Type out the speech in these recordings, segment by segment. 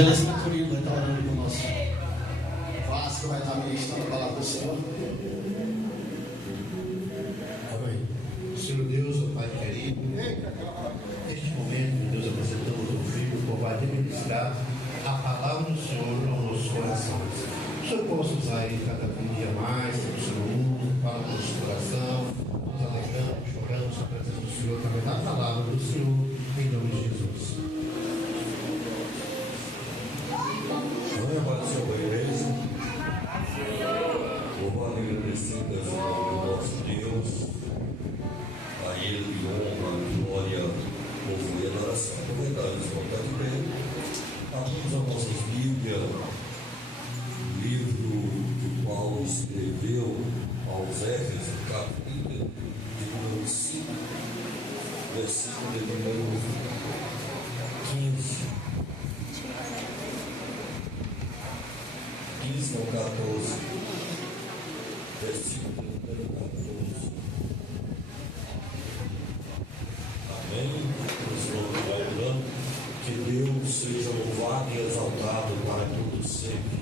Evangelista Murilo vai estar orando com nós. Vasco vai estar ministrando a palavra do Senhor. Amém. Senhor Deus, ó Pai querido, neste momento, Deus, apresentamos o Filho, por vai ministrar a palavra do Senhor aos nossos corações. Que o Senhor possa usar ele cada dia mais, que o Senhor usa, fala no nosso coração, nos alegramos, choramos a presença do Senhor, através da palavra do Senhor, em nome de Jesus. Amém, Pai do Senhor, boa igreja. Louvado e agradecido é o nome do nosso Deus. A Ele honra, glória, louvor e adoração. Aproveitar esse momento de ver. Abrimos as nossas Bíblias, o livro que Paulo escreveu aos Éfesos, capítulo de número 5, versículo de número 15. 15 ao 14, versículo número 14. Amém? O Senhor vai orando, que Deus seja louvado e exaltado para todo sempre.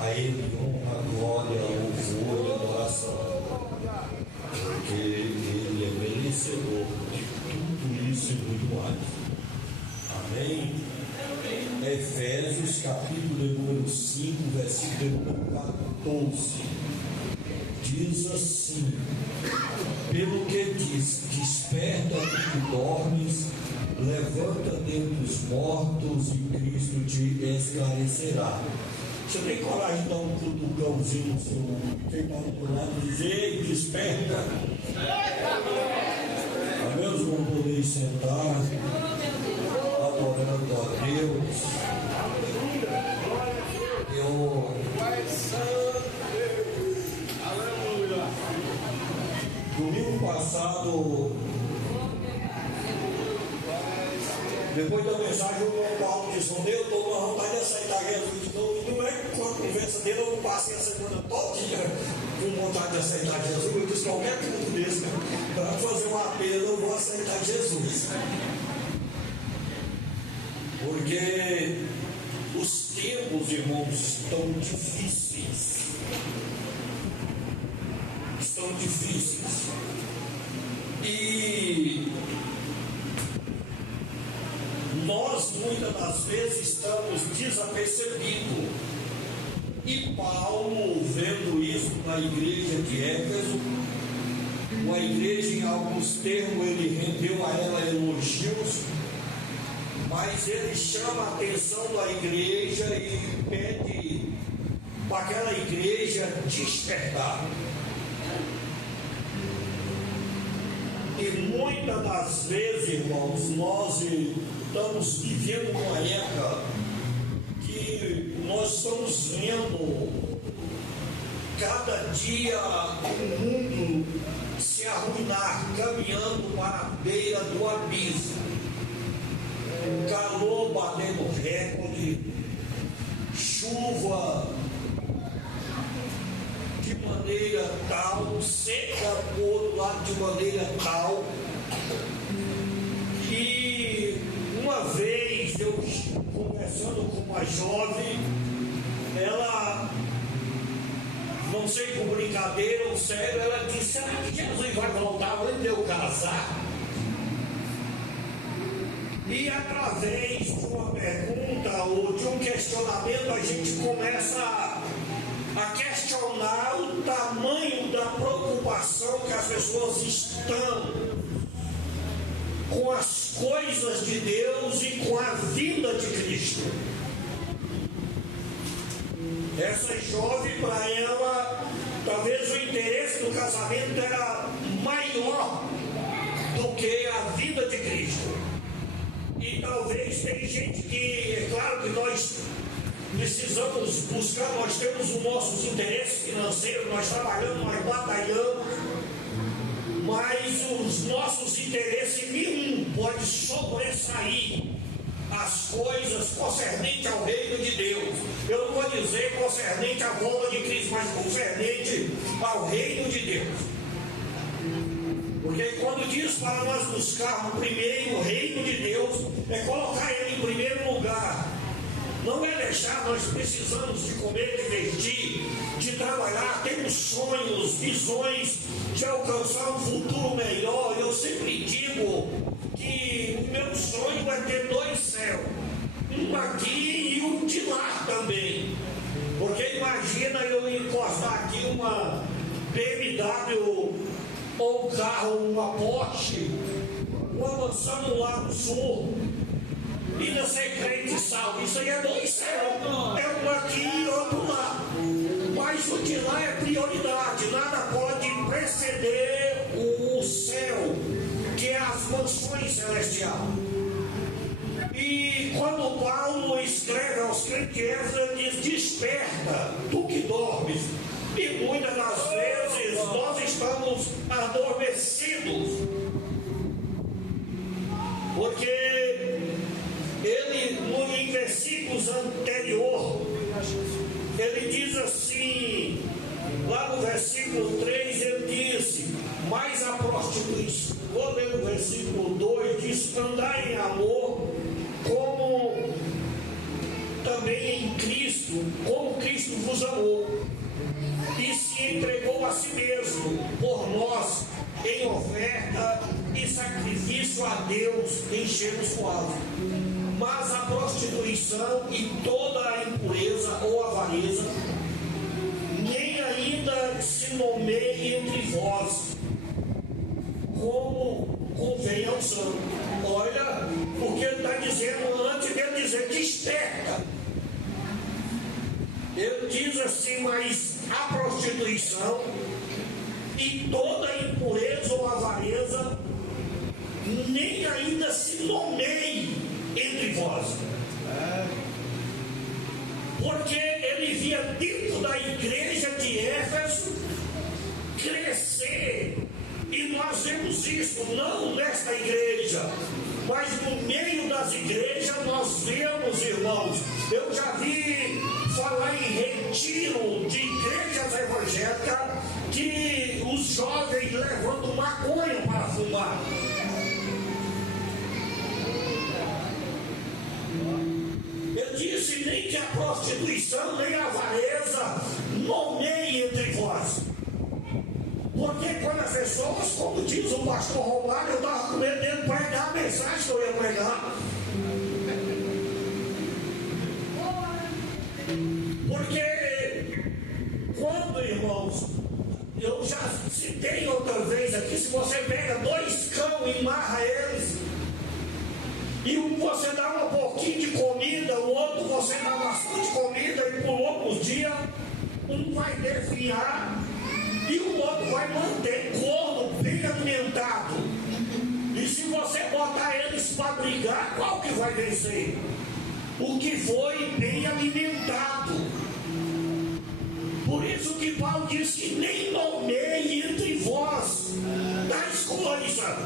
A Ele honra, glória, louvor e adoração, porque Ele é merecedor de tudo isso e muito mais. Amém? Efésios, capítulo número 5, versículo número 14, diz assim: pelo que diz, desperta que dormes, levanta dentre os mortos e Cristo te esclarecerá. Você tem coragem de dar um cutucãozinho no seu quem está do lado e dizer: ei, desperta. Amém? Os vão poder sentar, adorando a Deus. Domingo passado, depois da mensagem, o Paulo disse: eu estou com vontade de aceitar Jesus de novo. E não é com a conversa dele, eu não passei a semana todinha com vontade de aceitar Jesus. Eu disse: qualquer culto desse, para fazer um apelo, eu vou aceitar Jesus. Porque os tempos, irmãos, estão difíceis. Estão difíceis. E nós, muitas das vezes, estamos desapercebidos. E Paulo, vendo isso na igreja de Éfeso, uma igreja, em alguns termos, ele rendeu a ela elogios, mas ele chama a atenção da igreja e pede para aquela igreja despertar. E muitas das vezes, irmãos, nós estamos vivendo uma época que nós estamos vendo cada dia o mundo se arruinar, caminhando para a beira do abismo. Calor batendo recorde, chuva de maneira tal, seca por outro lado de maneira tal. E uma vez eu conversando com uma jovem, ela, não sei por brincadeira ou sério, ela disse: será que Jesus vai voltar antes de eu casar? E através de uma pergunta ou de um questionamento, a gente começa a questionar o tamanho da preocupação que as pessoas estão com as coisas de Deus e com a vida de Cristo. Essa jovem, para ela, talvez o interesse do casamento era maior do que a vida de Cristo. E talvez tem gente que, é claro que nós precisamos buscar, nós temos os nossos interesses financeiros, nós trabalhamos, nós batalhamos, mas os nossos interesses nenhum pode sobressair as coisas concernente ao reino de Deus. Eu não vou dizer concernente à volta de Cristo, mas concernente ao reino de Deus. Porque quando diz para nós buscarmos primeiro o reino de Deus, é colocar ele em primeiro lugar. não é deixar, nós precisamos de comer, de vestir, de trabalhar, temos sonhos, visões de alcançar um futuro melhor. Eu sempre digo que o meu sonho é ter 2 céus, um aqui e um de lá também, porque imagina eu encostar aqui uma BMW ou um carro, uma Porsche, uma mansão no Lago Sul, e não ser crente salvo. Isso aí é 2 céus, é um aqui e outro lá, mas o de lá é prioridade. Nada pode preceder o céu, que é as mansões celestiais. E quando Paulo escreve aos crentes, ele diz: desperta, tu que dormes. E muitas das vezes nós estamos adormecidos, porque ele, em versículos anteriores, ele diz assim, lá no versículo 3, ele disse: mas a prostituição, vou ler no versículo 2, diz: andai em amor, como também em Cristo, como Cristo vos amou, e se entregou a si mesmo por nós, em oferta e sacrifício a Deus, em cheiro suave. Mas a prostituição e toda a impureza ou avareza, nem ainda se nomeie entre vós, como convém ao santo. Olha, porque ele está dizendo, antes de ele dizer desperta, ele diz assim: mas a prostituição e toda impureza ou avareza, nem ainda se nomeie entre vós. Porque ele via dentro da igreja de Éfeso crescer, e nós vemos isso não nesta igreja, mas no meio das igrejas nós vemos, irmãos. Eu já vi falar em retiro de igrejas evangélicas que os jovens levando maconha para fumar. Eu disse: nem que a prostituição, nem a avareza nomeie entre vós. Porque quando as pessoas, como diz o pastor Romário, eu estava com medo dele pregar a mensagem que eu ia pregar. Porque quando, irmãos, eu já citei outra vez aqui, se você pega 2 cão e amarra eles, e um você dá um pouquinho de comida, o outro você dá bastante comida, e por outros dias um vai definhar e o outro vai manter corno, bem alimentado. E se você botar eles para brigar, qual que vai vencer? O que foi bem alimentado. Por isso que Paulo diz que nem nomeie entre vós tais coisas.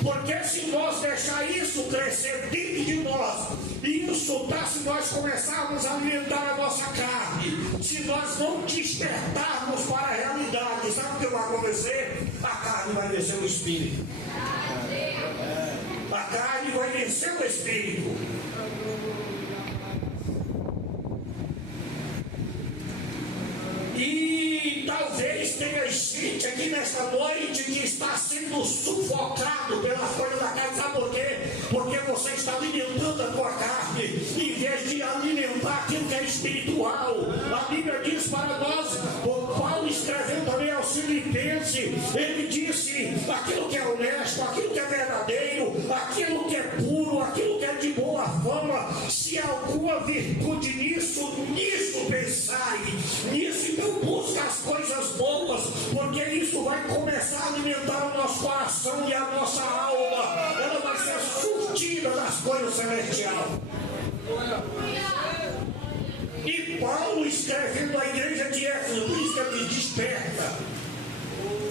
Porque se nós deixar isso crescer dentro de nós, isso tá, se nós começarmos a alimentar a nossa carne, se nós não despertarmos para a realidade, sabe o que vai acontecer? A carne vai vencer o espírito. A carne vai vencer o espírito. E talvez tenha gente aqui nesta noite que está sendo sufocado pelas coisas da carne. Sabe por quê? Porque você está alimentando a tua carne em vez de alimentar aquilo que é espiritual. A Bíblia diz para nós, Paulo escrevendo também aos Filipenses, ele disse: aquilo que é honesto, aquilo que é verdadeiro, aquilo que é puro, aquilo que é de boa fama, se há alguma virtude nisso pensai, nisso então busca as coisas boas, porque isso vai começar a alimentar o nosso coração e a nossa alma, ela vai ser surtida das coisas celestiais. E Paulo escrevendo à igreja de Éfeso, por isso que ele desperta.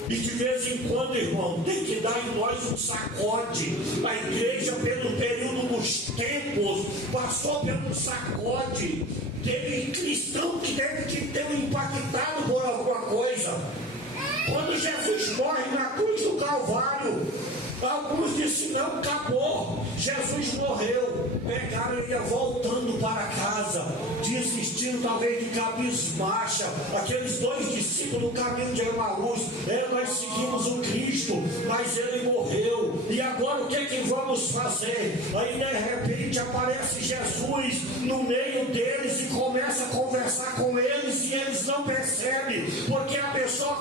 E de vez em quando, irmão, tem que dar em nós um sacode. A igreja, pelo período dos tempos, passou pelo sacode. Teve cristão que deve ter impactado por alguma coisa. Quando Jesus morre na cruz do Calvário, alguns disseram: não, acabou, Jesus morreu. Pegaram e ia voltando para casa. casa, desistindo talvez de cabisbaixa. Aqueles 2 discípulos no caminho de Emaús, nós seguimos o Cristo, mas ele morreu, e agora o que vamos fazer? Aí de repente aparece Jesus no meio deles e começa a conversar com eles, e eles não percebem, porque a pessoa